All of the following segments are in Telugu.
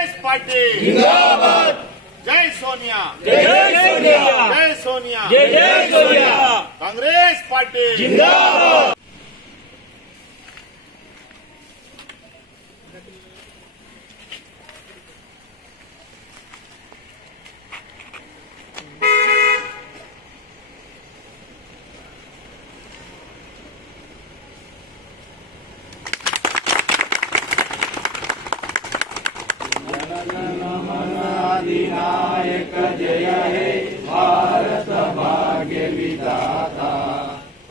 कांग्रेस पार्टी जिंदाबाद। जय सोनिया, जय सोनिया, जय सोनिया, जय सोनिया। कांग्रेस पार्टी जिंदाबाद। अधिनायक जय हे भारत भाग्य विधाता,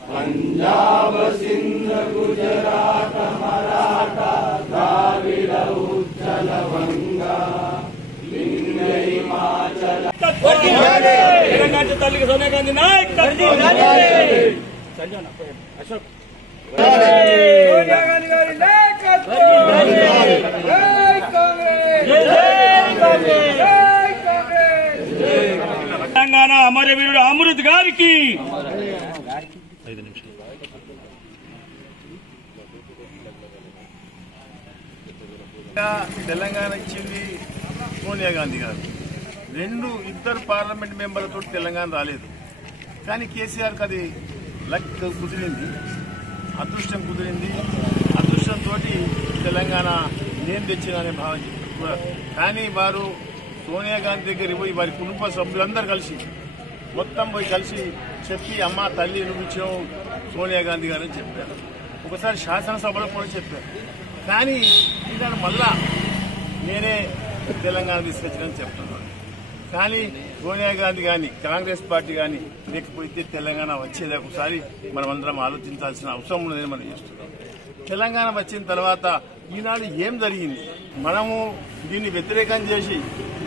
पंजाब सिंध गुजरात मराठा द्राविड़ उज्जल गंगा विंध्य हिमाचल। तेलंगाना तल्ली सोनिया गांधी नायकत्వం, अशोक सोनिया गांधी गारी नायकत्వం। తెలంగాణ అమరవీరుడు అమృత్ గారికి తెలంగాణ ఇచ్చింది సోనియా గాంధీ గారు. ఇద్దరు పార్లమెంట్ మెంబర్లతో తెలంగాణ రాలేదు. కానీ కేసీఆర్కి అది లక్ కుదిరింది, అదృష్టం కుదిరింది. అదృష్టంతో తెలంగాణ నేను తెచ్చిందనే భావం చెప్పారు. కానీ వారు సోనియా గాంధీ దగ్గరికి పోయి వారి కుటుంబ సభ్యులందరూ కలిసి మొత్తం పోయి కలిసి చెప్పి అమ్మ తల్లి నువ్వు ఇచ్చావు సోనియా గాంధీ గారు అని చెప్పారు. ఒకసారి శాసనసభలో కూడా చెప్పారు. కానీ ఈనాడు మళ్ళా నేనే తెలంగాణ తీసుకొచ్చానని చెప్తున్నాను. కానీ సోనియా గాంధీ కానీ కాంగ్రెస్ పార్టీ కానీ లేకపోతే తెలంగాణ వచ్చేది ఒకసారి మనమందరం ఆలోచించాల్సిన అవసరం ఉన్నదని మనం చేస్తున్నాం. తెలంగాణ వచ్చిన తర్వాత ఈనాడు ఏం జరిగింది, మనము దీన్ని వ్యతిరేకం చేసి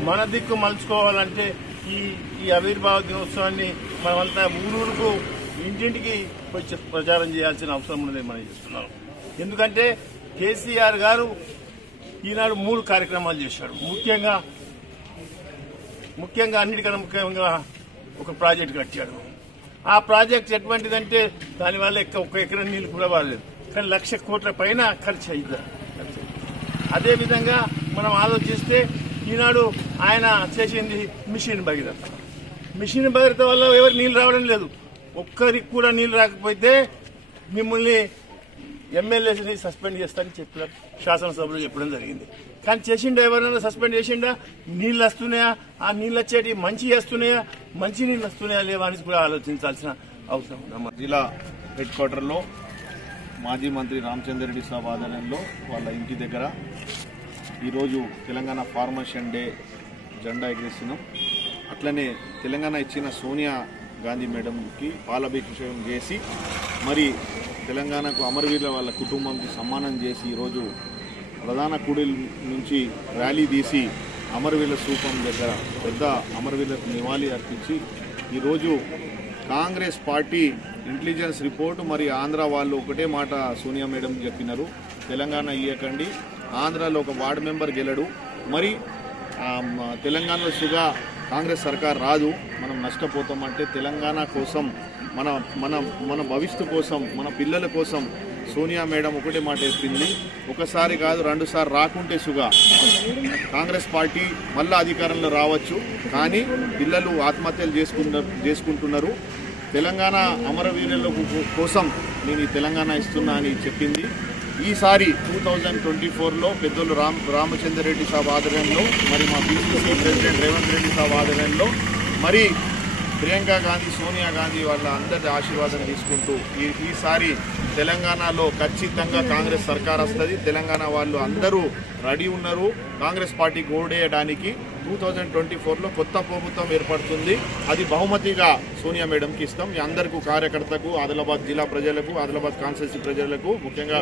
మన దిక్కు మలుచుకోవాలంటే ఈ ఆవిర్భావ దినోత్సవాన్ని మనమంతా ఊరూరుకు ఇంటింటికి వచ్చి ప్రచారం చేయాల్సిన అవసరం ఉన్నదని మనం చేస్తున్నాం. ఎందుకంటే కేసీఆర్ గారు ఈనాడు 3 కార్యక్రమాలు చేశాడు. ముఖ్యంగా అన్నిటికన్నా ముఖ్యంగా ఒక ప్రాజెక్టు కట్టాడు. ఆ ప్రాజెక్ట్ ఎటువంటిదంటే దానివల్ల 1 ఎకరం నీళ్లు కూడా వాడలేదు. కానీ 1,00,000 కోట్ల పైన ఖర్చు అయింది. అదేవిధంగా మనం ఆలోచిస్తే ఈనాడు ఆయన చేసింది మిషన్ భగీరథ వల్ల ఎవరికి నీళ్లు రావడం లేదు. ఒక్కరికి కూడా నీళ్లు రాకపోతే మిమ్మల్ని ఎమ్మెల్యేని సస్పెండ్ చేస్తారని చెప్పారు, శాసనసభలో చెప్పడం జరిగింది. కానీ చేసిండా, ఎవరైనా సస్పెండ్ చేసిండా? నీళ్లు వస్తున్నాయా? ఆ నీళ్ళు వచ్చేటి మంచి వస్తున్నాయా, మంచి నీళ్ళు వస్తున్నాయా లేవా అని కూడా ఆలోచించాల్సిన అవసరం ఉంది. జిల్లా హెడ్ క్వార్టర్లో మాజీ మంత్రి రామచంద్ర రెడ్డి సాబ్ ఆధ్వర్యంలో వాళ్ళ ఇంటి దగ్గర ఈరోజు తెలంగాణ ఫార్మేషన్ డే జెండా ఎగరేస్తున్నాం. అట్లనే తెలంగాణ ఇచ్చిన సోనియా గాంధీ మేడంకి పాలాభిషేకం చేసి మరి తెలంగాణకు అమరవీరుల వాళ్ళ కుటుంబంకి సన్మానం చేసి ఈరోజు ప్రధాన కూడలి నుంచి ర్యాలీ తీసి అమరవీరుల స్థూపం దగ్గర పెద్ద అమరవీరులకు నివాళి అర్పించి ఈరోజు కాంగ్రెస్ పార్టీ ఇంటెలిజెన్స్ రిపోర్టు మరి ఆంధ్ర వాళ్ళు ఒకటే మాట సోనియా మేడం చెప్పినారు, తెలంగాణ ఇయ్యకండి, ఆంధ్రాలో ఒక వార్డు మెంబర్ గెలడు, మరి తెలంగాణలో సుగా కాంగ్రెస్ సర్కార్ రాదు, మనం నష్టపోతామంటే తెలంగాణ కోసం మన భవిష్యత్తు కోసం మన పిల్లల కోసం సోనియా మేడం ఒకటే మాట చెప్పింది. ఒకసారి కాదు 2 సార్లు రాకుంటే సుగా కాంగ్రెస్ పార్టీ మళ్ళా అధికారంలో రావచ్చు, కానీ పిల్లలు ఆత్మహత్యలు చేసుకుంటున్నారు. తెలంగాణ అమరవీరుల కోసం నేను ఈ తెలంగాణ ఇస్తున్నా అని చెప్పింది. ఈసారి 2024లో పెద్దలు రామచంద్ర రెడ్డి సాబ్ ఆధ్వర్యంలో మరి మా పిసిసి ప్రెసిడెంట్ రేవంత్ రెడ్డి సాబ్ ఆధ్వర్యంలో మరి ప్రియాంక గాంధీ సోనియా గాంధీ వాళ్ళ అందరి ఆశీర్వాదం తీసుకుంటూ ఈసారి తెలంగాణలో ఖచ్చితంగా కాంగ్రెస్ సర్కార్ వస్తుంది. తెలంగాణ వాళ్ళు అందరూ రెడీ ఉన్నారు కాంగ్రెస్ పార్టీకి ఓడేయడానికి. 2024లో కొత్త ప్రభుత్వం ఏర్పడుతుంది, అది బహుమతిగా సోనియా మేడంకి ఇస్తాం. అందరికీ కార్యకర్తకు, ఆదిలాబాద్ జిల్లా ప్రజలకు, ఆదిలాబాద్ కాన్స్టిట్యూన్సీ ప్రజలకు, ముఖ్యంగా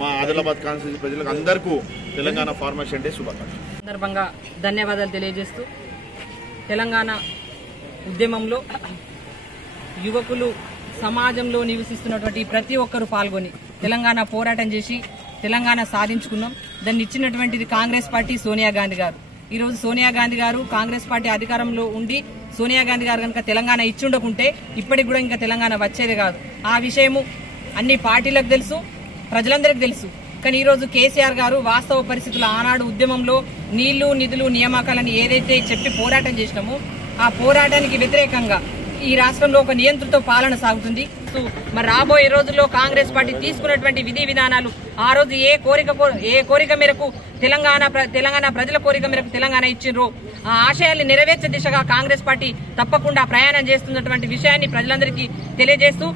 మా ఆదిలాబాద్ కాన్స్టిట్యూన్సీ ప్రజలకు అందరికీ తెలంగాణ ఫార్మేషన్ డే శుభాకాంక్షలు. సందర్భంగా ధన్యవాదాలు తెలియజేస్తూ తెలంగాణ ఉద్యమంలో యువకులు సమాజంలో నివసిస్తున్నటువంటి ప్రతి ఒక్కరూ పాల్గొని తెలంగాణ పోరాటం చేసి తెలంగాణ సాధించుకున్నాం. దాన్ని ఇచ్చినటువంటిది కాంగ్రెస్ పార్టీ, సోనియా గాంధీ గారు. ఈ రోజు సోనియా గాంధీ గారు కాంగ్రెస్ పార్టీ అధికారంలో ఉండి సోనియా గాంధీ గారు కనుక తెలంగాణ ఇచ్చుండకుంటే ఇప్పటికి కూడా ఇంకా తెలంగాణ వచ్చేది కాదు. ఆ విషయము అన్ని పార్టీలకు తెలుసు, ప్రజలందరికీ తెలుసు. కానీ ఈరోజు కేసీఆర్ గారు వాస్తవ పరిస్థితులు ఆనాడు ఉద్యమంలో నీళ్లు నిధులు నియామకాలని ఏదైతే చెప్పి పోరాటం చేసినామో ఆ పోరాటానికి వ్యతిరేకంగా ఈ రాష్ట్రంలో ఒక నియంత్రిత పాలన సాగుతుంది. మరి రాబోయే రోజుల్లో కాంగ్రెస్ పార్టీ తీసుకున్నటువంటి విధి విధానాలు ఆ రోజు ఏ కోరిక మేరకు తెలంగాణ ప్రజల కోరిక మేరకు తెలంగాణ ఇచ్చిండ్రో ఆ ఆశయాల్ని నెరవేర్చే దిశగా కాంగ్రెస్ పార్టీ తప్పకుండా ప్రయాణం చేస్తున్నటువంటి విషయాన్ని ప్రజలందరికీ తెలియజేస్తూ